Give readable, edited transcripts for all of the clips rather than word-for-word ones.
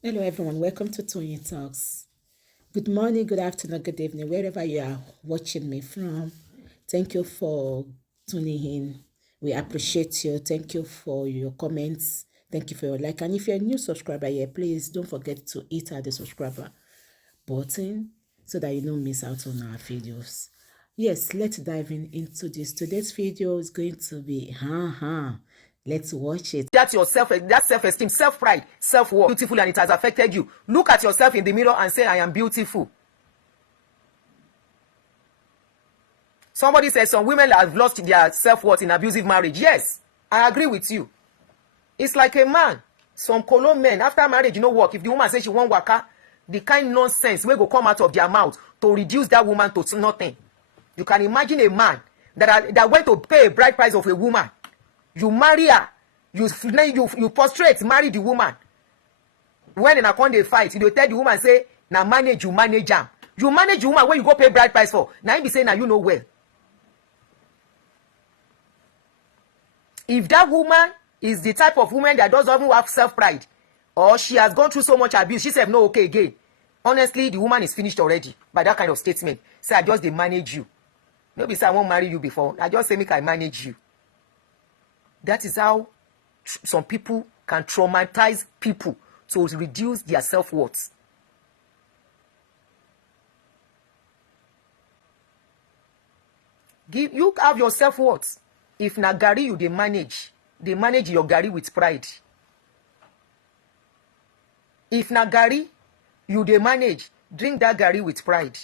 Hello, everyone. Welcome to Tony Talks. Good morning, good afternoon, good evening, wherever you are watching me from. Thank you for tuning in. We appreciate you. Thank you for your comments. Thank you for your like. And if you're a new subscriber here, please don't forget to hit the subscriber button so that you don't miss out on our videos. Yes, let's dive into this. Today's video is going to be Let's watch it. That's your self-esteem, self-pride, self-worth, beautiful, and it has affected you. Look at yourself in the mirror and say, I am beautiful. Somebody says some women have lost their self-worth in abusive marriage. Yes, I agree with you. It's like a man. Some colo men, after marriage, you know what? If the woman says she won't work, the kind nonsense will go come out of their mouth to reduce that woman to nothing. You can imagine a man that went to pay a bride price of a woman. You marry her, you prostrate, marry the woman. When in a con they fight, you tell the woman say, now manage you manage her. You manage the woman when you go pay bride price for. Now you be saying now you know well. If that woman is the type of woman that doesn't even have self-pride, or she has gone through so much abuse, she said no okay again. Honestly, the woman is finished already by that kind of statement. Say I just dey manage you. Nobody say I won't marry you before. I just say make I manage you. That is how some people can traumatize people to reduce their self-worth. You have your self-worth. If na garri you dey manage your garri with pride. If na garri you dey manage, drink that garri with pride.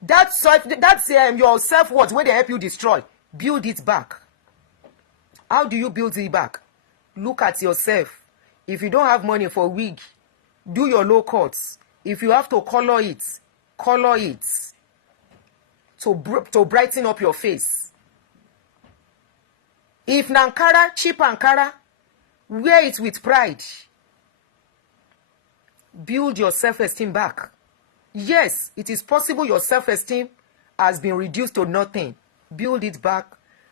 That's your self-worth wey dey help you destroy. Build it back. How do you build it back? Look at yourself. If you don't have money for wig, do your low cuts. If you have to color it to brighten up your face. If Nankara, cheap Ankara, wear it with pride. Build your self-esteem back. Yes, it is possible your self-esteem has been reduced to nothing. Build it back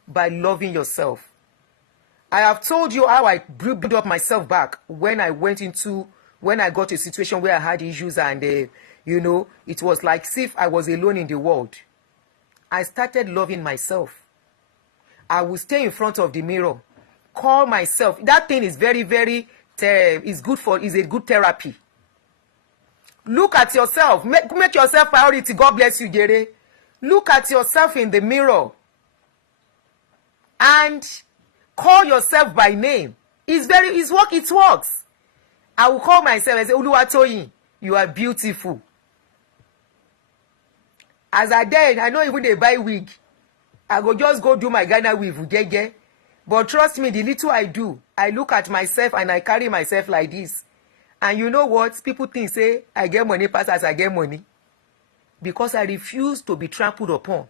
by loving yourself. I have told you how I built up myself back when I got to a situation where I had issues and, it was like as if I was alone in the world. I started loving myself. I will stay in front of the mirror, call myself. That thing is very, very, is a good therapy. Look at yourself. Make yourself priority. God bless you, Gere. Look at yourself in the mirror. And call yourself by name. It works. I will call myself and say, Oluwatoyin, you are beautiful. As I did, I know even they buy wig. I go just go do my Ghana weave, gege. But trust me, the little I do, I look at myself and I carry myself like this. And you know what? People think, say, I get money pass as I get money. Because I refuse to be trampled upon.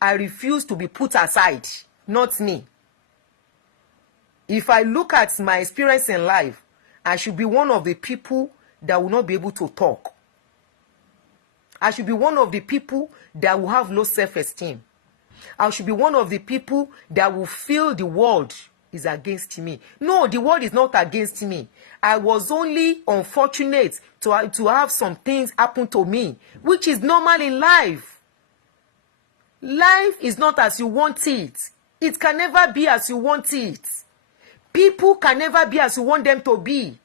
I refuse to be put aside. Not me. If I look at my experience in life, I should be one of the people that will not be able to talk. I should be one of the people that will have low self-esteem. I should be one of the people that will feel the world is against me. No, the world is not against me. I was only unfortunate to have some things happen to me, which is normal in life. Life is not as you want it. It can never be as you want it. People can never be as you want them to be.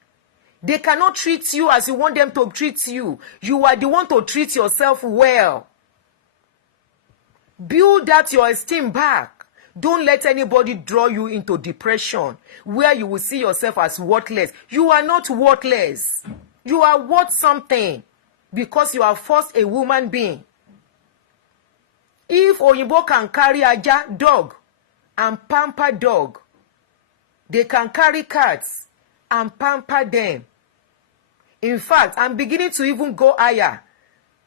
They cannot treat you as you want them to treat you. You are the one to treat yourself well. Build that your esteem back. Don't let anybody draw you into depression where you will see yourself as worthless. You are not worthless. You are worth something because you are first a human being. If Oyinbo can carry aja, dog, and pamper dog, they can carry cats and pamper them. In fact, I'm beginning to even go higher.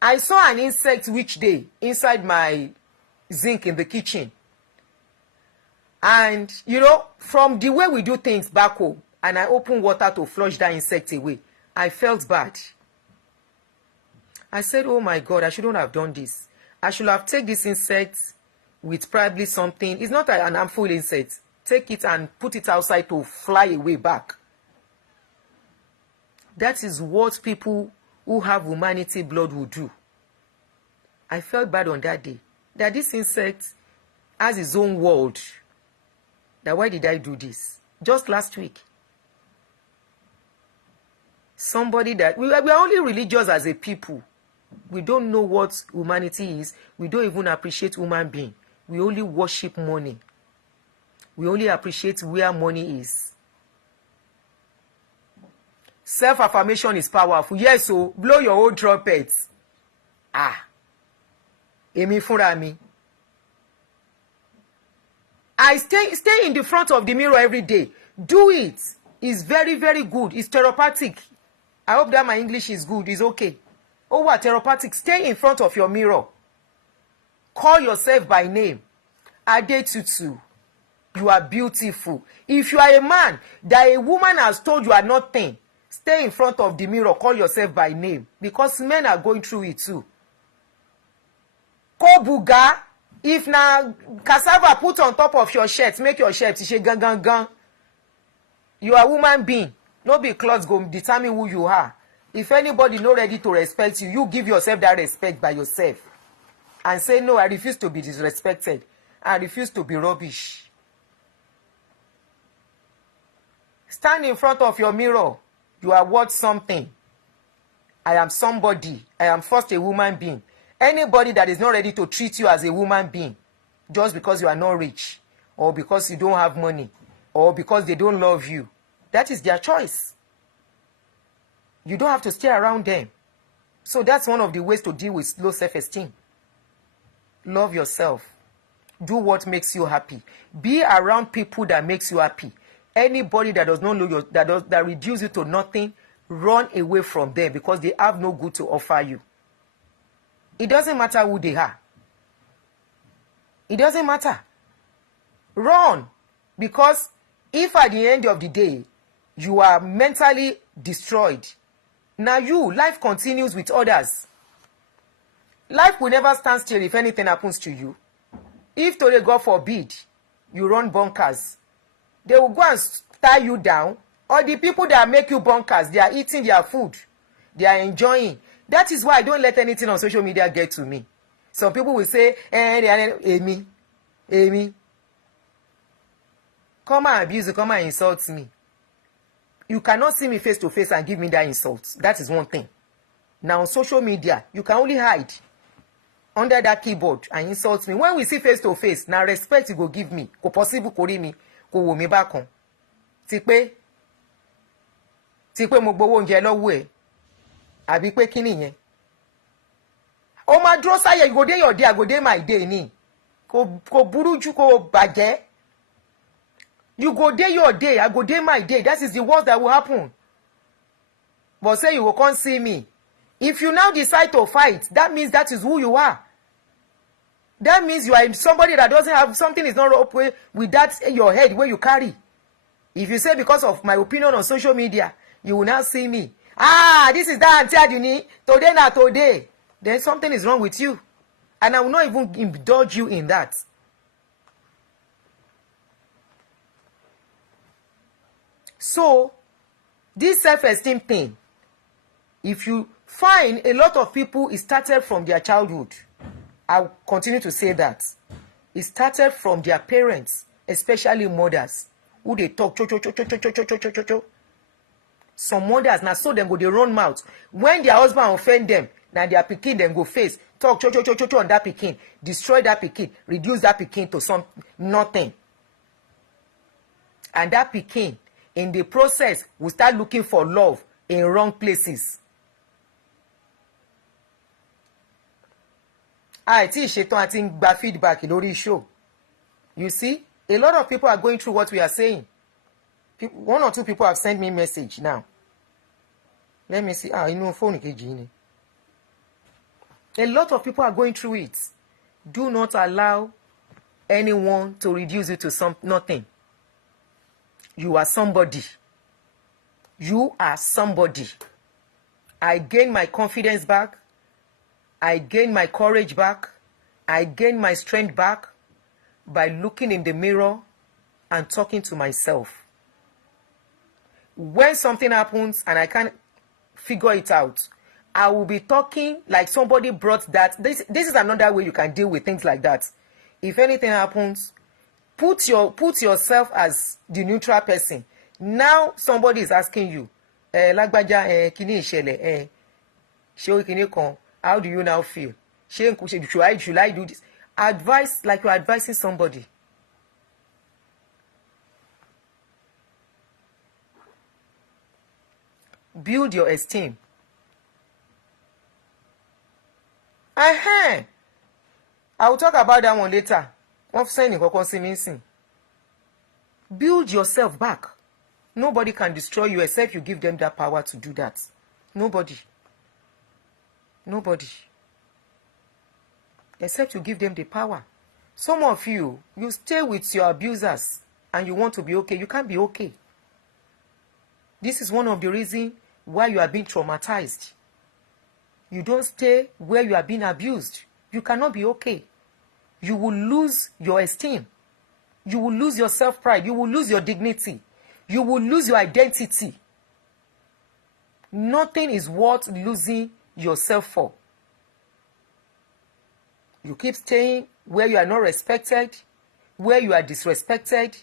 I saw an insect which day inside my zinc in the kitchen. And, from the way we do things back home, and I opened water to flush that insect away, I felt bad. I said, oh my God, I shouldn't have done this. I should have taken this insect with probably something. It's not an harmful insect. Take it and put it outside to fly away back. That is what people who have humanity blood will do. I felt bad on that day that this insect has his own world. That why did I do this? Just last week. Somebody that we are only religious as a people. We don't know what humanity is. We don't even appreciate human being. We only worship money. We only appreciate where money is. Self-affirmation is powerful. Yes, so blow your own trumpet. Èmi fúnra mi. I stay in the front of the mirror every day. Do it. It's very, very good. It's therapeutic. I hope that my English is good. It's okay. Oh, what therapeutic? Stay in front of your mirror. Call yourself by name. Adetutu. You are beautiful. If you are a man that a woman has told you are not thin, stay in front of the mirror. Call yourself by name. Because men are going through it too. Kobuga. If na cassava put on top of your shirt, make your shirt she gan. You are a woman being. No be clothes go determine who you are. If anybody not ready to respect you, you give yourself that respect by yourself. And say, no, I refuse to be disrespected. I refuse to be rubbish. Stand in front of your mirror. You are worth something. I am somebody. I am first a woman being. Anybody that is not ready to treat you as a woman being, just because you are not rich, or because you don't have money, or because they don't love you, that is their choice. You don't have to stay around them. So that's one of the ways to deal with low self-esteem. Love yourself. Do what makes you happy. Be around people that makes you happy. Anybody that does not know you, that reduce you to nothing, run away from them because they have no good to offer you. It doesn't matter who they are. It doesn't matter. Run. Because if at the end of the day, you are mentally destroyed, now life continues with others. Life will never stand still if anything happens to you. If today, God forbid, you run bonkers, they will go and tie you down. Or the people that make you bonkers, they are eating their food. They are enjoying. That is why I don't let anything on social media get to me. Some people will say, Amy. Come and abuse you, come and insult me. You cannot see me face to face and give me that insult. That is one thing. Now on social media, you can only hide under that keyboard and insult me. When we see face to face, now respect you go give me. Ko possible kori mi, ko wo mi back on. Ti pé mo gbowó oúnjẹ lọ́wọ́ ẹ̀. Àbí pé kí nìyẹn? Ó máa dúró sáyé, you go dey your day, I go dey my day ni. Kò burú jù kò bàjẹ́. You go dey your day, I go dey my day. That is the worst that will happen. But say you will come see me. If you now decide to fight, that means that is who you are. That means you are somebody that doesn't have something is not up with that your head where you carry. If you say because of my opinion on social media, you will now see me. This is that Aunty Adunni. Today na today. Then something is wrong with you. And I will not even indulge you in that. So, this self-esteem thing, if you find a lot of people, it started from their childhood. I'll continue to say that. It started from their parents, especially mothers, who they talk, cho. Some mothers, now so them go, they run mouth. When their husband offend them, now their pikin, them go face, talk, cho on that pikin, destroy that pikin, reduce that pikin to some nothing. And that pikin, in the process, will start looking for love in wrong places. Tí ìṣetán àti ń gba feedback lórí show. You see, a lot of people are going through what we are saying. One or two people have sent me message now. Let me see. Inú fóònù kejì ni. A lot of people are going through it. Do not allow anyone to reduce you to nothing. You are somebody. You are somebody. I gained my confidence back. I gained my courage back. I gained my strength back by looking in the mirror and talking to myself. When something happens and I can't, figure it out. I will be talking like somebody brought that. This is another way you can deal with things like that. If anything happens, put yourself as the neutral person. Now somebody is asking you, lágbájá, kíní ìṣẹ̀lẹ̀, ṣé kíní kan, how do you now feel? Should I do this? Advice like you're advising somebody. Build your esteem. I will talk about that one later. Build yourself back. Nobody can destroy you except you give them that power to do that. Nobody. Except you give them the power. Some of you stay with your abusers and you want to be okay. You can't be okay. This is one of the reasons why you are being traumatized. You don't stay where you are being abused. You cannot be okay. You will lose your esteem. You will lose your self-pride. You will lose your dignity. You will lose your identity. Nothing is worth losing yourself for. You keep staying where you are not respected, where you are disrespected,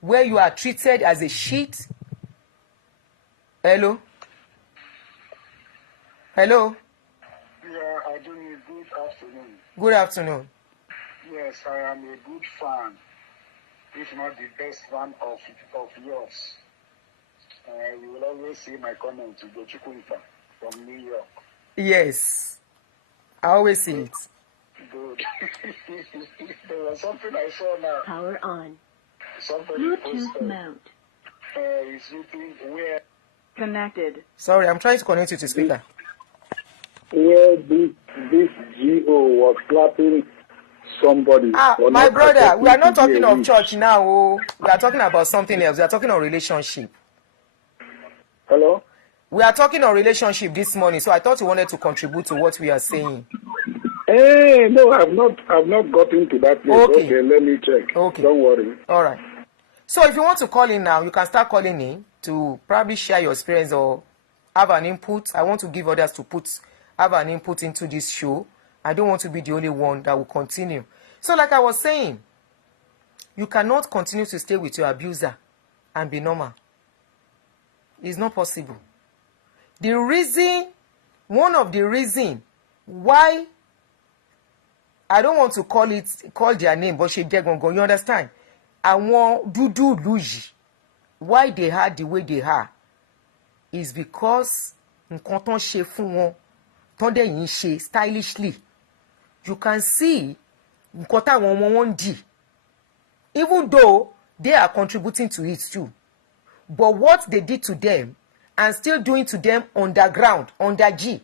where you are treated as a shit. Hello? Hello? Yeah, Adunni, good afternoon. Good afternoon. Yes, I am a good fan, if not the best fan of yours. You will always see my comment to Gochukunta from New York. Yes, I always see it. Good. There was something I saw now. Power on. Somebody Bluetooth posted. mount. Is written where Connected. Sorry, I'm trying to connect you to speaker. where this GO was slapping somebody. My brother, we are not talking of church now. Oh. We are talking about something else. We are talking on relationship. Hello? We are talking on relationship this morning, so I thought you wanted to contribute to what we are saying. Hey, no, I've not gotten to that place. Okay, let me check. Okay. Don't worry. All right. So if you want to call in now, you can start calling in to probably share your experience or have an input. I want to give others to have an input into this show. I don't want to be the only one that will continue. So like I was saying, you cannot continue to stay with your abuser and be normal. It's not possible. One of the reasons why, I don't want to call their name, but she you understand? Àwọn dúdú ìlú yìí, why they are the way they are is because nǹkan tán ṣe fún wọn, tán dẹ̀ yìí ṣe stylishly. You can see nǹkan táwọn ọmọ wọn ń dì, even though they are contributing to it too. But what they did to them and still doing to them underground, under G,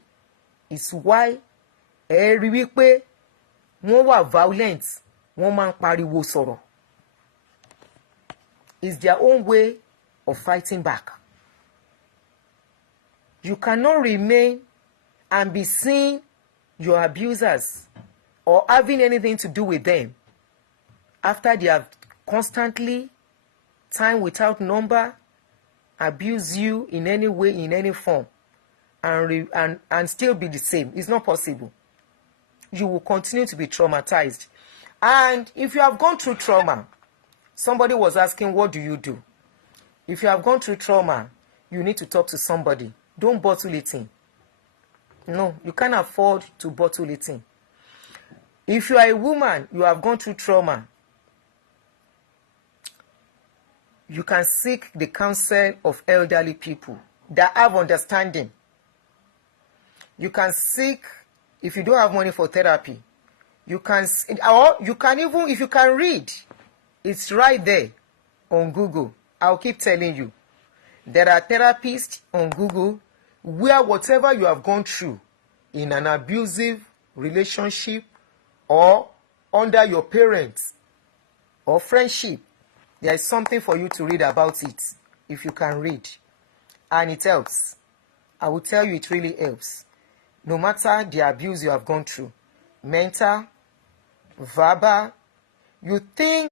is why ẹ rí wípé wọ́n wà violent, wọ́n máa ń pariwo sọ̀rọ̀. It's their own way of fighting back. You cannot remain and be seeing your abusers or having anything to do with them after they have constantly, time without number, abuse you in any way, in any form, and still be the same. It's not possible. You will continue to be traumatized. And if you have gone through trauma, somebody was asking, what do you do? If you have gone through trauma, you need to talk to somebody. Don't bottle it in. No, you can't afford to bottle it in. If you are a woman, you have gone through trauma, you can seek the counsel of elderly people that have understanding. You can seek, if you don't have money for therapy, you can, or you can even, if you can read, it's right there on Google. I'll keep telling you. There are therapists on Google where whatever you have gone through in an abusive relationship or under your parents or friendship, there is something for you to read about it if you can read. And it helps. I will tell you, it really helps. No matter the abuse you have gone through, mental, verbal, you think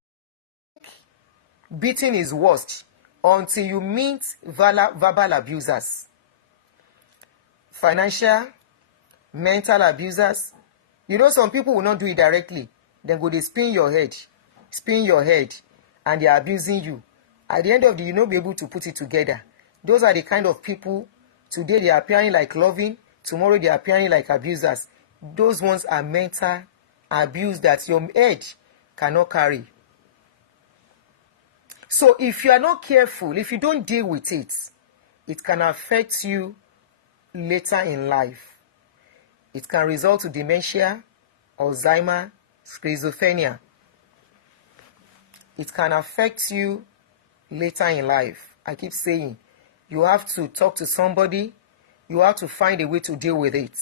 beating is worst until you meet verbal abusers. financial, mental abusers. You know, some people will not do it directly. Then go they spin your head, and they are abusing you. At the end of the day, you not be able to put it together. Those are the kind of people, today they are appearing like loving, tomorrow they are appearing like abusers. Those ones are mental abuse that your head cannot carry. So if you are not careful, if you don't deal with it, it can affect you later in life. It can result to dementia, Alzheimer, schizophrenia. It can affect you later in life. I keep saying, you have to talk to somebody. You have to find a way to deal with it.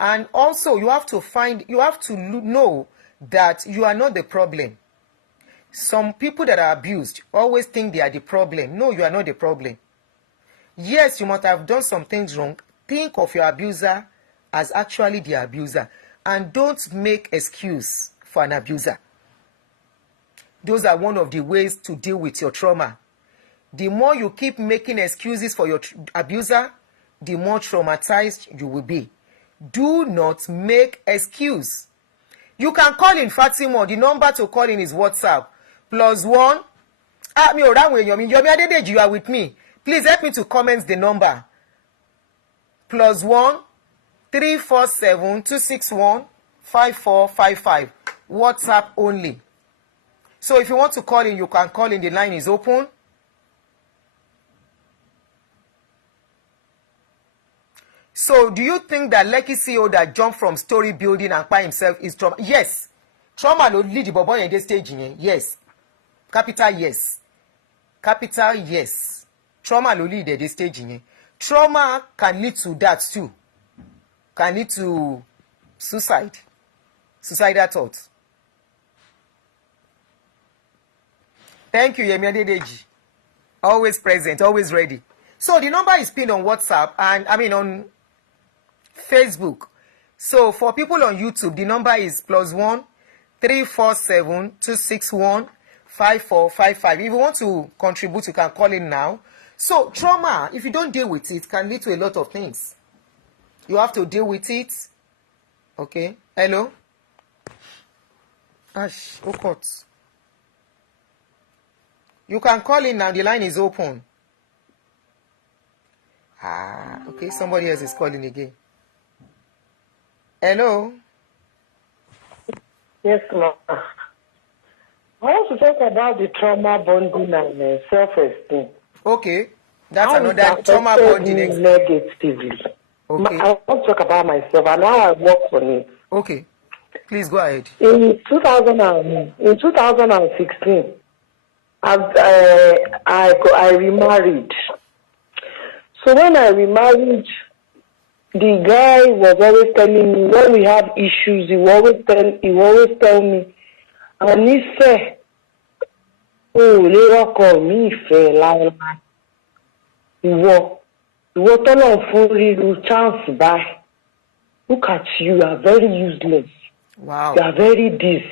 And also, you have to know that you are not the problem. Some people that are abused always think they are the problem. No, you are not the problem. Yes, you might have done some things wrong. Think of your abuser as actually the abuser. And don't make excuse for an abuser. Those are one of the ways to deal with your trauma. The more you keep making excuses for your abuser, the more traumatized you will be. Do not make excuse. You can call in Fatima. The number to call in is WhatsApp. +1. Yomi Adedeji, you are with me. Please help me to comment the number. +1 347 261 5455. WhatsApp only. So if you want to call in, you can call in. The line is open. So do you think that Lekki CEO that jumped from story building and by himself is trauma? Yes. Trauma no lead the bobo in this stage. Yes. Capital yes. Capital yes. Trauma no lead at this stage. Trauma can lead to that too. Can lead to suicide. Suicidal thoughts. Thank you, Yemi Adedeji. Always present, always ready. So the number is pinned on WhatsApp and on Facebook. So for people on YouTube, the number is +1 347 261 5455. If you want to contribute, you can call in now. So trauma, if you don't deal with it, can lead to a lot of things. You have to deal with it. Okay. Hello? Ash, cut. You can call in now. The line is open. Okay. Somebody else is calling again. Hello? Yes, ma'am. I want to talk about the trauma bonding and self-esteem. Okay. That's how another trauma bonding. Negatively. Okay. I want to talk about myself and how I work on it. Okay. Please go ahead. In 2016, I remarried. So when I remarried, the guy was always telling me when we have issues. He always tell me, and he said, "Oh, they call me fair like you tọ́lọ̀ fún ríru chance by. Look at you, you are very useless. Wow. You are very this.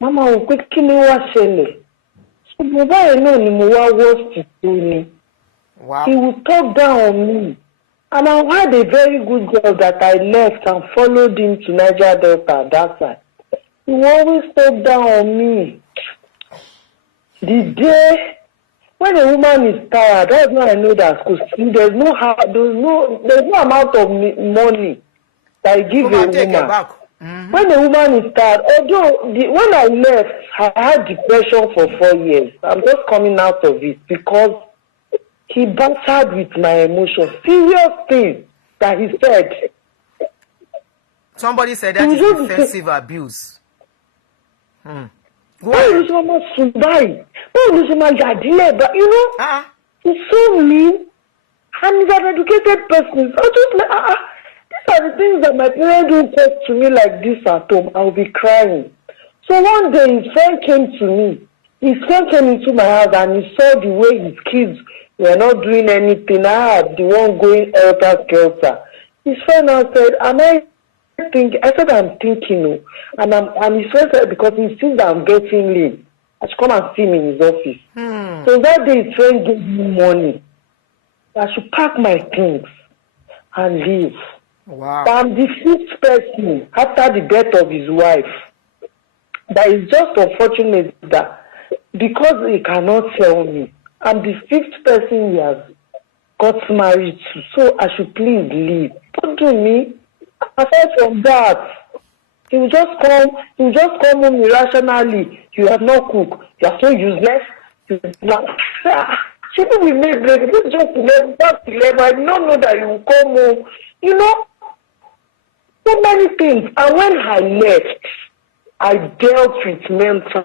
Mama, o pé kí ni wá ṣẹlẹ̀? So mo báyìí náà ni mo wá worst tó ni. Wow. He would talk down on me. And I had a very good girl that I left and followed him to Niger Delta at that time. He would always talk down on me. The day when a woman is tired, that's when I know that there's no amount of money that I give a woman. Mm-hmm. When a woman is tired, although when I left, I had depression for 4 years. I'm just coming out of it because he battered with my emotions. Serious things that he said. Somebody said that is defensive abuse. But you know, he's so mean and he's an educated person. So just like, these are the things that my parents don't talk to me like this at home. I'll be crying. So one day his friend came to me. His friend came into my house and he saw the way his kids were not doing anything. I had the one going helter-skelter. His friend now said, I said, I'm thinking, and his friend said, because he sees that I'm getting late, I should come and see him in his office. So that day, his friend gave me money. I should pack my things and leave. Wow. I'm the fifth person after the death of his wife. That is just unfortunate that because he cannot tell me, I'm the fifth person he has got married to, so I should please leave. Don't do me. Aside from that, he will just come home irrationally. You have not cooked. You are so useless. Shouldn't we make break? It's just 11, past 11. I don't know that you will come home. You know, so many things. And when I left, I dealt with mental.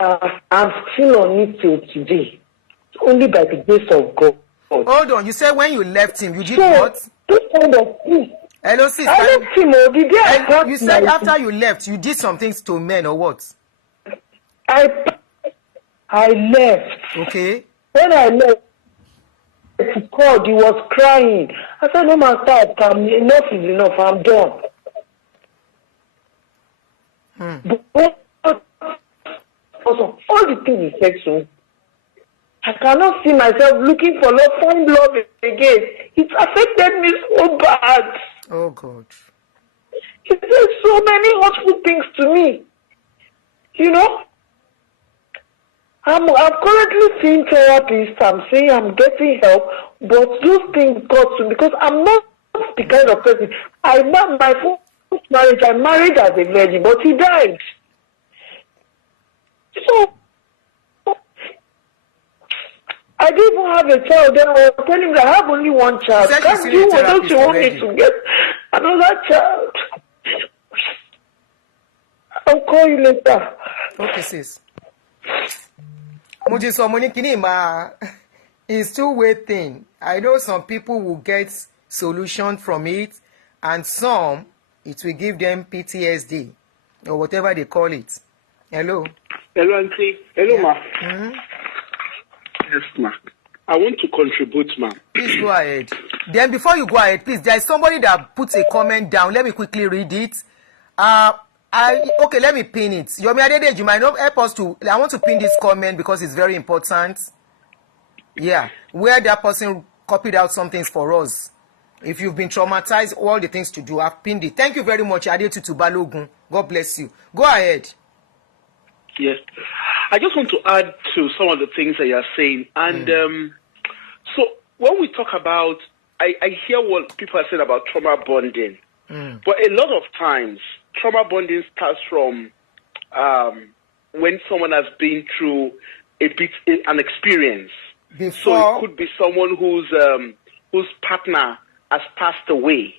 I'm still on it till today. Only by the grace of God. Hold on. You said when you left him, you did So, what? this kind of thing. Hello, sis. I left him. The day I got You said my- after you left, you did some things to men or what? I left. Okay. When I left, he called. He was crying. I said, "No matter. Enough is enough. I'm done." But also, all the things he said to me, I cannot see myself looking for love, find love again. It affected me so bad. Oh God. He said so many hurtful things to me. You know, I'm currently seeing therapists. I'm saying I'm getting help, but those things got to me because I'm not the kind of person. I met my first marriage. I married as a virgin, but he died. So I didn't even have a child. Then I was telling him that I have only one child. You said Can't you've you seen a don't you want me therapist to get another child? I'll call you later. Okay, sis. Muji so money kini ma is two-way thing. I know some people will get solution from it, and some it will give them PTSD or whatever they call it. Hello. Hello, Aunty. Hello, ma. Mm-hmm. Yes, ma. I want to contribute, ma. Please go ahead. Then before you go ahead, please, there is somebody that puts a comment down. Let me quickly read it. Okay, let me pin it. Yomi Adede, you might not help us to. I want to pin this comment because it's very important. Yeah, where that person copied out some things for us. If you've been traumatized, all the things to do, I've pinned it. Thank you very much, Adetu Tubalogun. God bless you. Go ahead. Yes. I just want to add to some of the things that you're saying. And so when we talk about, I hear what people are saying about trauma bonding. But a lot of times, trauma bonding starts from when someone has been through an experience. Before, so it could be someone whose partner has passed away,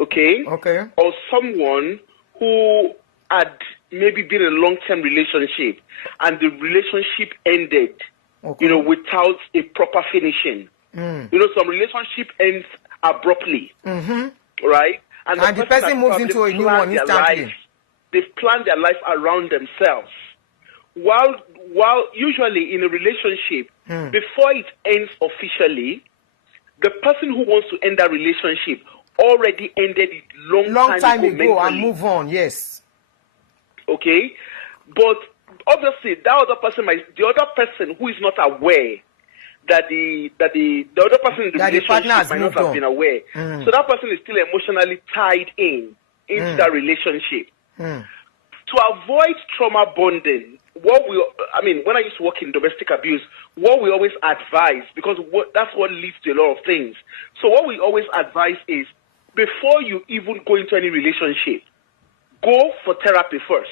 okay? Okay. Or someone who had maybe been in a long-term relationship and the relationship ended, okay, without a proper finishing. Some relationship ends abruptly, right? And the person moves into a new one instantly. They've planned their life around themselves. While usually in a relationship, before it ends officially, the person who wants to end that relationship already ended it long time ago and move on. Yes. Okay, but obviously the other person who is not aware that the other person in the relationship might not have been aware. So that person is still emotionally tied into that relationship. To avoid trauma bonding, when I used to work in domestic abuse, what we always advise, because that's what leads to a lot of things. So what we always advise is, before you even go into any relationship, go for therapy first.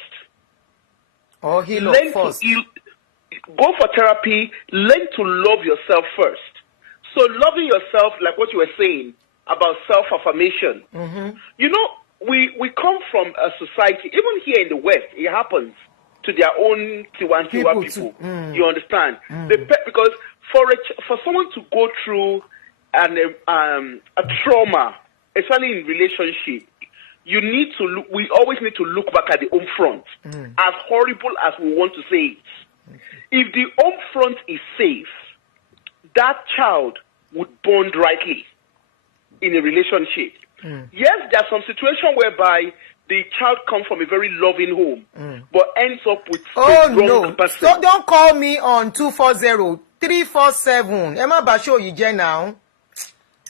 Or heal first. Go for therapy, learn to love yourself first. So loving yourself, like what you were saying about self-affirmation. We come from a society, even here in the West, it happens to their own Tiwantiwa people. You understand? Because for someone to go through a trauma, especially in relationship, we always need to look back at the home front, as horrible as we want to say it. If the home front is safe, that child would bond rightly in a relationship. Yes, there's some situation whereby the child comes from a very loving home, but ends up with wrong person. So don't call me on 240-347. Emma Basho Yije now.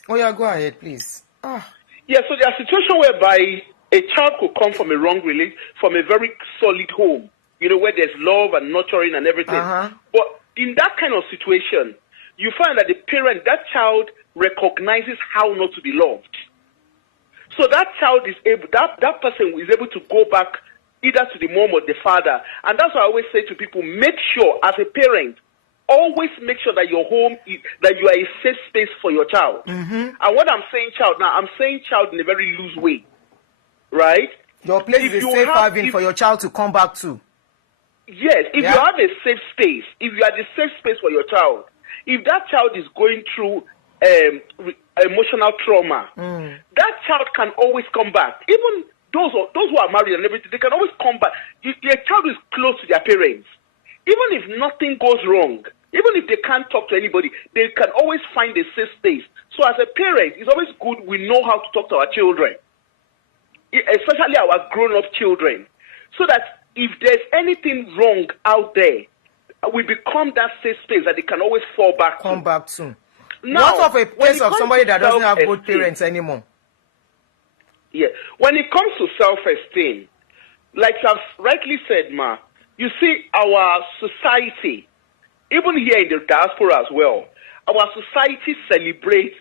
Oh yeah, go ahead, please. Ah. Yeah, so there's a situation whereby a child could come from a wrong relation, from a very solid home, where there's love and nurturing and everything. But in that kind of situation, you find that that child recognizes how not to be loved. So that child is able, that person is able to go back either to the mom or the father. And that's why I always say to people, make sure as a parent, always make sure that your home that you are a safe space for your child. And when I'm saying child now, I'm saying child in a very loose way, right? Your place is a safe haven for your child to come back to. Yes, if you have a safe space, if you are the safe space for your child, if that child is going through emotional trauma, that child can always come back. Even those who are married and everything, they can always come back. Your child is close to their parents. Even if nothing goes wrong, even if they can't talk to anybody, they can always find a safe space. So as a parent, it's always good we know how to talk to our children, especially our grown-up children, so that if there's anything wrong out there, we become that safe space that they can always fall back Come back to. Now, what of a case of somebody that doesn't have both parents anymore? Yeah. When it comes to self-esteem, like I've rightly said, Ma, you see our society, even here in the diaspora as well, our society celebrates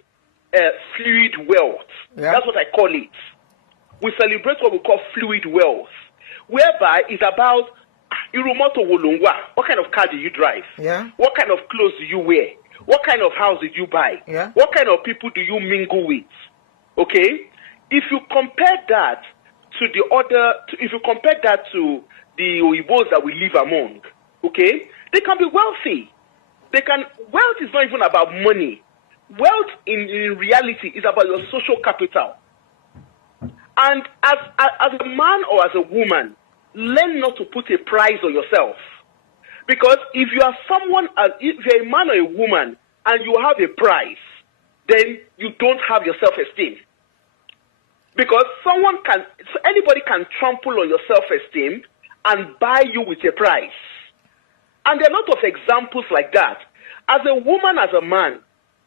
fluid wealth. Yeah. That's what I call it. We celebrate what we call fluid wealth, whereby it's about what kind of car do you drive? Yeah. What kind of clothes do you wear? What kind of house did you buy? Yeah. What kind of people do you mingle with? Okay? If you compare that to the Oibos that we live among, okay, they can be wealthy. Wealth is not even about money. Wealth in reality is about your social capital. And as a man or as a woman, learn not to put a price on yourself. Because if you are if you're a man or a woman and you have a price, then you don't have your self-esteem. Because anybody can trample on your self-esteem and buy you with a price. And there are a lot of examples like that. As a woman, as a man,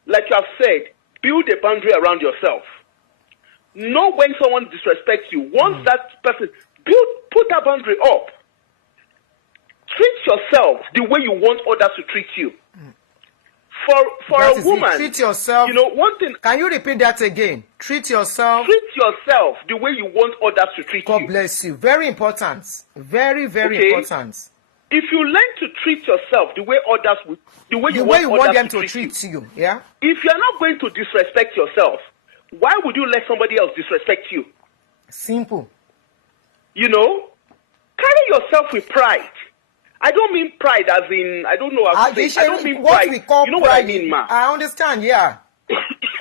like you have said, build a boundary around yourself. Know when someone disrespects you. Once that person, put that boundary up. Treat yourself the way you want others to treat you. For a woman, treat yourself. One thing. Can you repeat that again? Treat yourself. Treat yourself the way you want others to treat you. God bless you. Very important. Very, very important. If you learn to treat yourself the way you want them to treat you, yeah. If you are not going to disrespect yourself, why would you let somebody else disrespect you? Simple. Carry yourself with pride. I don't mean pride as in, I don't know how to say. I don't mean what pride. We call you know pride, what I mean, ma? I understand, yeah.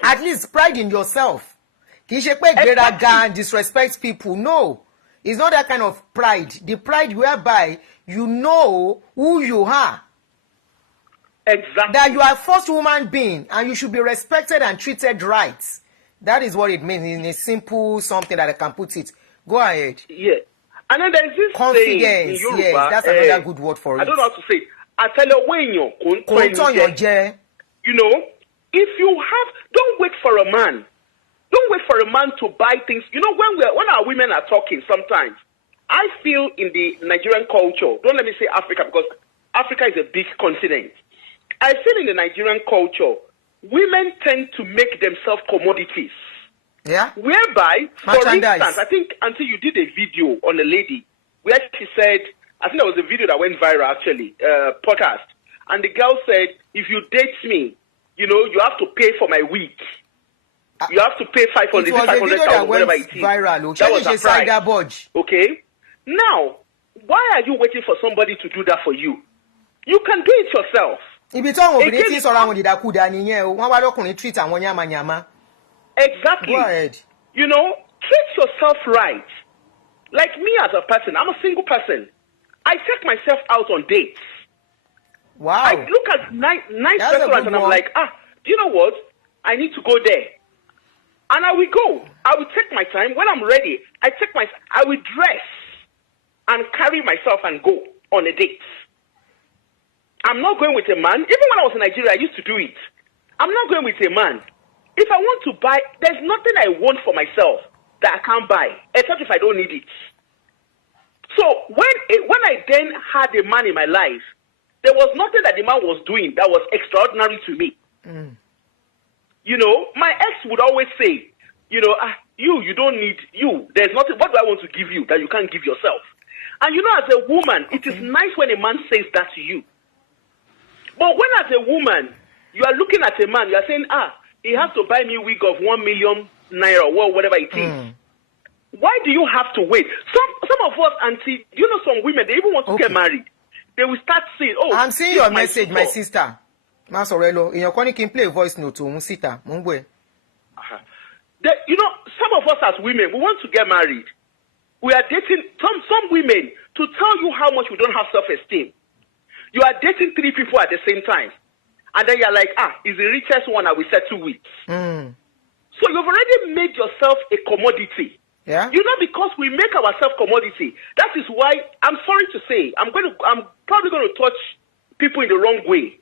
At least pride in yourself. And disrespect people. No. It's not that kind of pride. The pride whereby you know who you are. Exactly. That you are a first human being and you should be respected and treated right. That is what it means in a simple something that I can put it. Go ahead. Yeah. And then there's this confidence. Saying in Yoruba, yes, that's another good word for it. I don't know how to say it. I tell you when if you have, don't wait for a man. Don't wait for a man to buy things. When our women are talking sometimes, I feel in the Nigerian culture, don't let me say Africa because Africa is a big continent. I feel in the Nigerian culture, women tend to make themselves commodities. Yeah. Whereby, for instance, I think Aunty, you did a video on a lady where she said, I think there was a video that went viral actually, podcast, and the girl said, if you date me, you have to pay for my wig. You have to pay 500, 500,000, whatever it is. Viral. That was a price. Okay. Now, why are you waiting for somebody to do that for you? You can do it yourself. Exactly. Go ahead. Treat yourself right. Like me as a person, I'm a single person. I take myself out on dates. Wow. I look at nice restaurants and I'm like, do you know what? I need to go there. And I will go. I will take my time. When I'm ready, I will dress and carry myself and go on a date. I'm not going with a man. Even when I was in Nigeria, I used to do it. I'm not going with a man. if I want to buy, there's nothing I want for myself that I can't buy, except if I don't need it. So when I then had a man in my life, there was nothing that the man was doing that was extraordinary to me. You know, my ex would always say, you know, you don't need you. There's nothing. What do I want to give you that you can't give yourself? And you know, as a woman, it is nice when a man says that to you. But when as a woman, you are looking at a man, you are saying, he has to buy me a wig of 1 million naira or whatever it is. Why do you have to wait? Some of us, Aunty, you know, some women, they even want to get married. They will start saying, I'm seeing your message, my sister. Masorello, in your corner, can play a voice note to Musita. Mungwe. You know, some of us as women, we want to get married. We are dating some women to tell you how much we don't have self-esteem. You are dating 3 people at the same time. And then you're like, is the richest one I will settle with. So you've already made yourself a commodity. Yeah. You know, because we make ourselves commodity. That is why, I'm sorry to say, I'm probably going to touch people in the wrong way.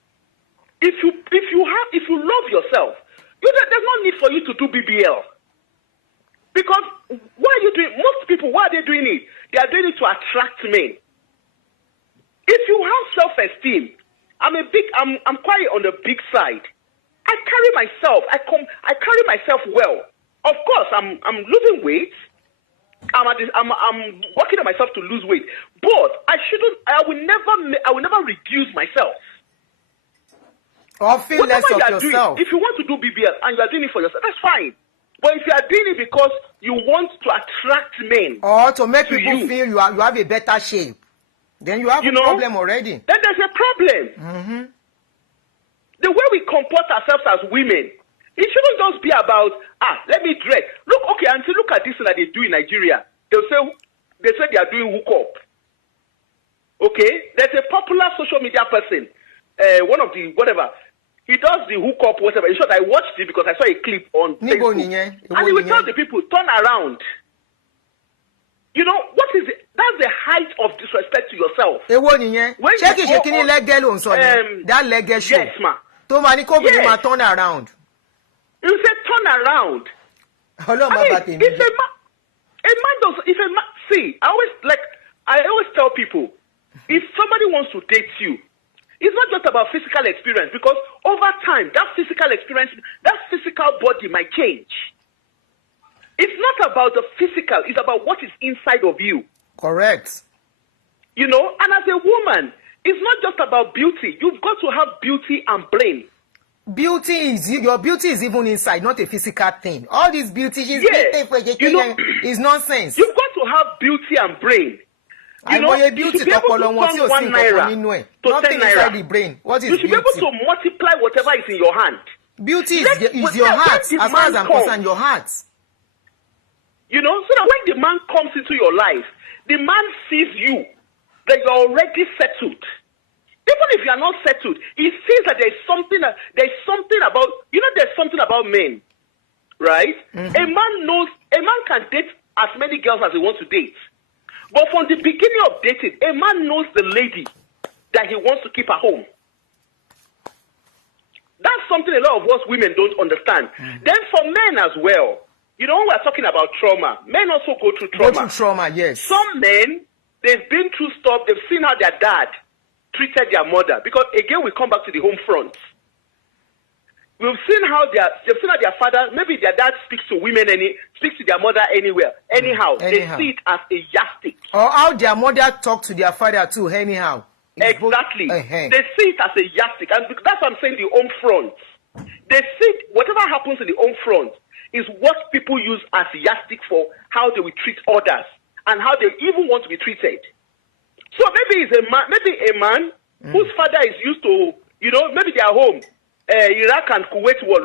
If you love yourself, there's no need for you to do BBL. Because why are you doing? Most people, why are they doing it? They are doing it to attract men. If you have self-esteem, I'm quite on the big side. I carry myself. I carry myself well. Of course, I'm losing weight. I'm working on myself to lose weight. But I will never reduce myself. Or feel less of yourself. If you want to do BBL and you are doing it for yourself, that's fine. But if you are doing it because you want to attract men, or to make people feel you have a better shape, then you have a problem already. Then there's a problem. The way we comport ourselves as women, it shouldn't just be about, let me dress. Look at this thing that they do in Nigeria. They say they are doing hookup. Okay? There's a popular social media person, one of the, whatever, he does the hookup, whatever. In short, I watched it because I saw a clip on Facebook. And he will tell the people, turn around. You know, what is it? That's the height of disrespect to yourself. That leg show. Yes, ma. Yes. Turn around. You say turn around. See, I always tell people, if somebody wants to date you, it's not just about physical experience, because over time, that physical experience, that physical body might change. It's not about the physical, it's about what is inside of you. Correct. You know, and as a woman, it's not just about beauty. You've got to have beauty and brain. Your beauty is even inside, not a physical thing. All this beauty is nonsense. You've got to have beauty and brain. You know, you should be able to turn 1 naira to 10 naira. The brain. What is you should beauty? be able to multiply whatever is in your hand. Beauty is your heart. As far as I'm concerned, your heart. You know, so that when the man comes into your life, the man sees you, that you're already settled. Even if you are not settled, he sees that there's something about men, right? A man can date as many girls as he wants to date. But from the beginning of dating, a man knows the lady that he wants to keep at home. That's something a lot of us women don't understand. Then for men as well, you know, when we're talking about trauma, men also go through trauma. Yes. Some men, they've been through stuff, they've seen how their dad treated their mother. Because again, we come back to the home front. We've seen how their father, maybe their dad speaks to women, speaks to their mother anywhere. Anyhow, they see it as a yardstick. Or how their mother talked to their father too, anyhow. Exactly. They see it as a yardstick. And that's what I'm saying, the home front. They see whatever happens in the home front is what people use as a yardstick for how they will treat others and how they even want to be treated. So maybe a man whose father is used to, you know, maybe they are home. Iraq and Kuwait war,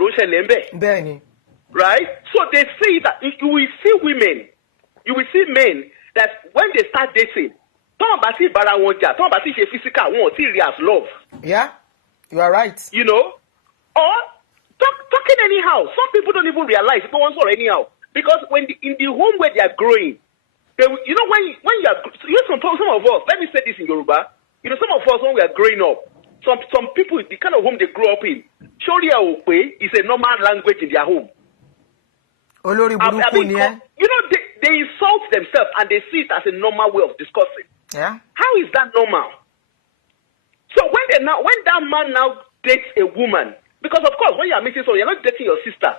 right? So they say that you will see women, you will see men that when they start dating, physical, love. Yeah, you are right. You know, or talking anyhow. Some people don't even realize it once or anyhow, because in the home where they are growing, you know, when you are, some of us, let me say this in Yoruba, you know, some of us when we are growing up, some people, the kind of home they grew up in, Shoria Okwe is a normal language in their home. Olori buruku ni e. You know, they insult themselves and they see it as a normal way of discussing. Yeah. How is that normal? So when that man now dates a woman, because of course when you are meeting someone, you're not dating your sister.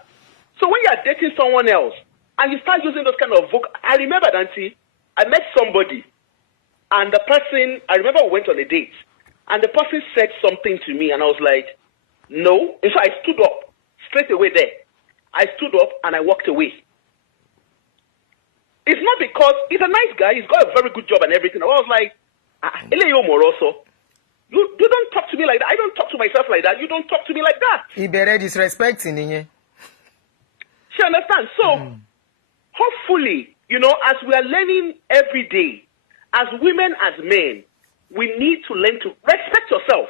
So when you are dating someone else and you start using those kind of I remember, Aunty, I met somebody and the person, I remember we went on a date and the person said something to me and I was like, no. And so I stood up straight away there. I stood up and I walked away. It's not because he's a nice guy, he's got a very good job and everything. I was like, Eleyo Moroso, you don't talk to me like that. I don't talk to myself like that. You don't talk to me like that. He better disrespecting you. She understands. So hopefully, you know, as we are learning every day, as women, as men, we need to learn to respect yourself.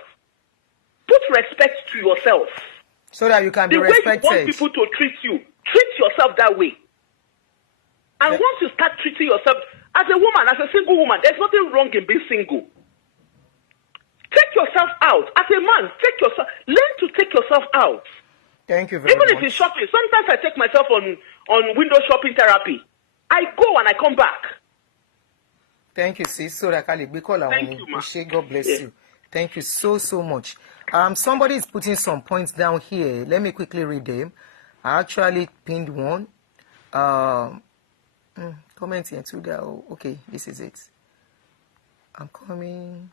Put respect to yourself. So that you can be respected. The way you want people to treat you, treat yourself that way. And once you start treating yourself as a woman, as a single woman, there's nothing wrong in being single. Take yourself out. As a man, learn to take yourself out. Thank you very much. Even if it's shopping, sometimes I take myself on window shopping therapy. I go and I come back. Thank you, sis. So Thank you, ma. God bless you. Thank you so much. Somebody is putting some points down here. Let me quickly read them. I actually pinned one. Comment here too. Okay, this is it. I'm coming.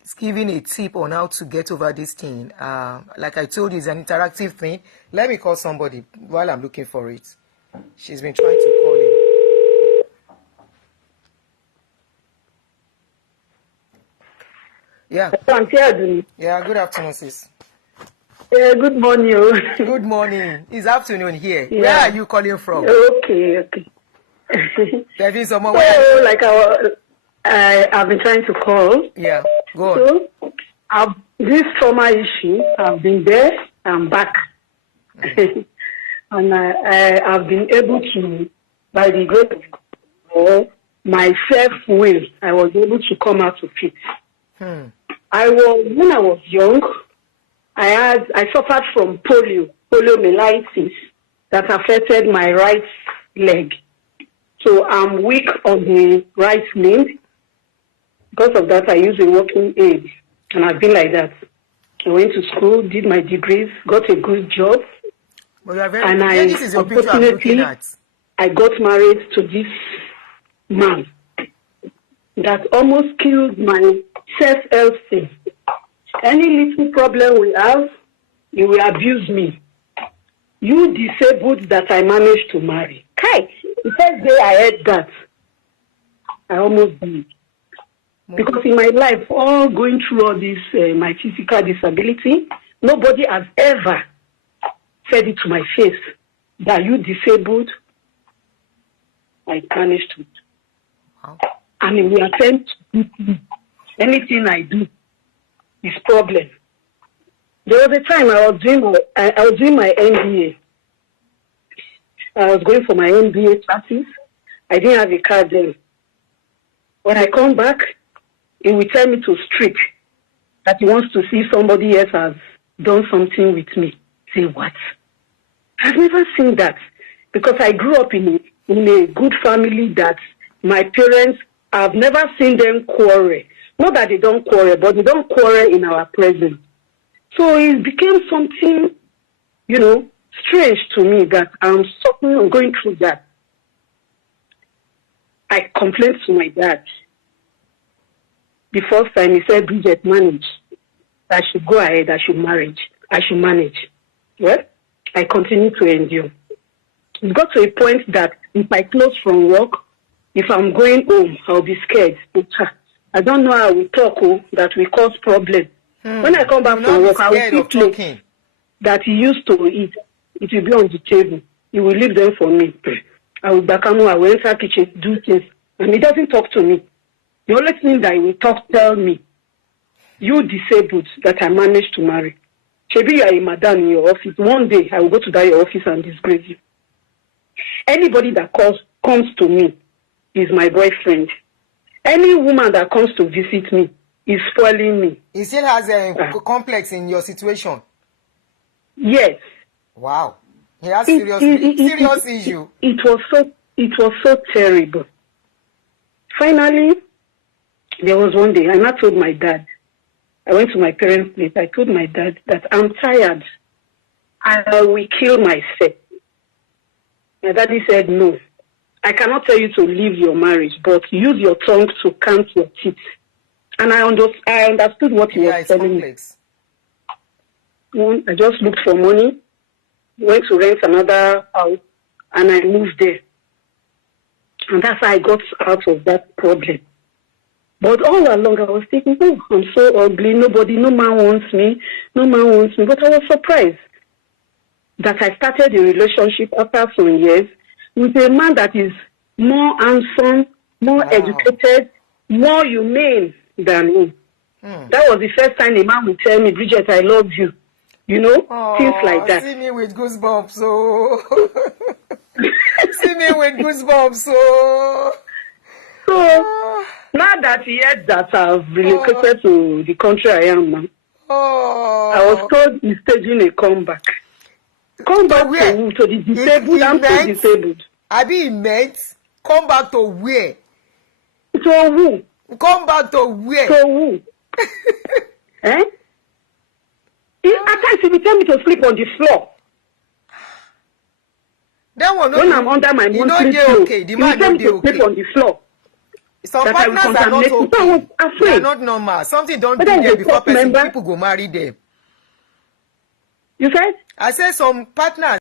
It's giving a tip on how to get over this thing. Like I told you, it's an interactive thing. Let me call somebody while I'm looking for it. She's been trying to call him. Yeah. Yeah, good afternoon, sis. Good morning. Good morning. It's afternoon here. Yeah. Where are you calling from? Okay. There is someone I've been trying to call. Yeah, go on. So, this trauma issue, I've been there, I'm back. And I've been able to, by the grace of God, my self-will, I was able to come out of it. When I was young, I suffered from poliomyelitis that affected my right leg. So I'm weak on the right limb. Because of that, I use a walking aid, and I've been like that. I went to school, did my degrees, got a good job, and unfortunately, I got married to this man that almost killed my self-esteem. Any little problem we have, he will abuse me. You disabled that I managed to marry. Kai, the first day I heard that, I almost died. Because in my life, all going through all this, my physical disability, nobody has ever said it to my face that you disabled, I managed to. Wow. I mean, we attempt to do anything I do is problem. There was a time I was doing my MBA. I was going for my MBA classes. I didn't have a car then. When I come back, he will tell me to strip, that he wants to see somebody else has done something with me. Say, what? I've never seen that, because I grew up in a good family that my parents, I've never seen them quarrel. Not that they don't quarrel, but they don't quarrel in our presence. So it became something, strange to me that I'm going through that. I complained to my dad. The first time he said, Bridget, manage. I should go ahead, I should manage. Well, I continue to endure. It got to a point that if I close from work, if I'm going home, I'll be scared. I don't know how we talk that will cause problem. When I come back from work, I will see plates that he used to eat. It will be on the table. He will leave them for me. I will back home, I will enter kitchen, do things. And he doesn't talk to me. The only thing that he will tell me, you disabled that I managed to marry. Maybe you are a madam in your office. One day I will go to that your office and disgrace you. Anybody that comes to me is my boyfriend. Any woman that comes to visit me is spoiling me. He still has a complex in your situation. Yes. Wow. He has serious issue. It was so terrible. Finally, there was one day, and I told my dad. I went to my parents' place. I told my dad that I'm tired. I will kill myself. My daddy said, no. I cannot tell you to leave your marriage, but use your tongue to count your teeth. And I understood what he was telling me. I just looked for money, went to rent another house, and I moved there. And that's how I got out of that problem. But all along, I was thinking, oh, I'm so ugly. No man wants me. But I was surprised that I started a relationship after some years with a man that is more handsome, more educated, more humane than me. That was the first time a man would tell me, Bridget, I love you. You know, things like that. See me with goosebumps, so. See me with goosebumps, so. So, now that he heard that I've relocated to the country I am now, I was told he's staging a comeback. Come back to the disabled. I'm still disabled. He meant come back to where? To who? Come back to where? To who? Eh? At times he will tell me to sleep on the floor. When I'm under my monthly flow, he will tell me to sleep on the floor. Some partners are not okay. They are not normal. Something don't do them before people go marry them. You said? I said some partners,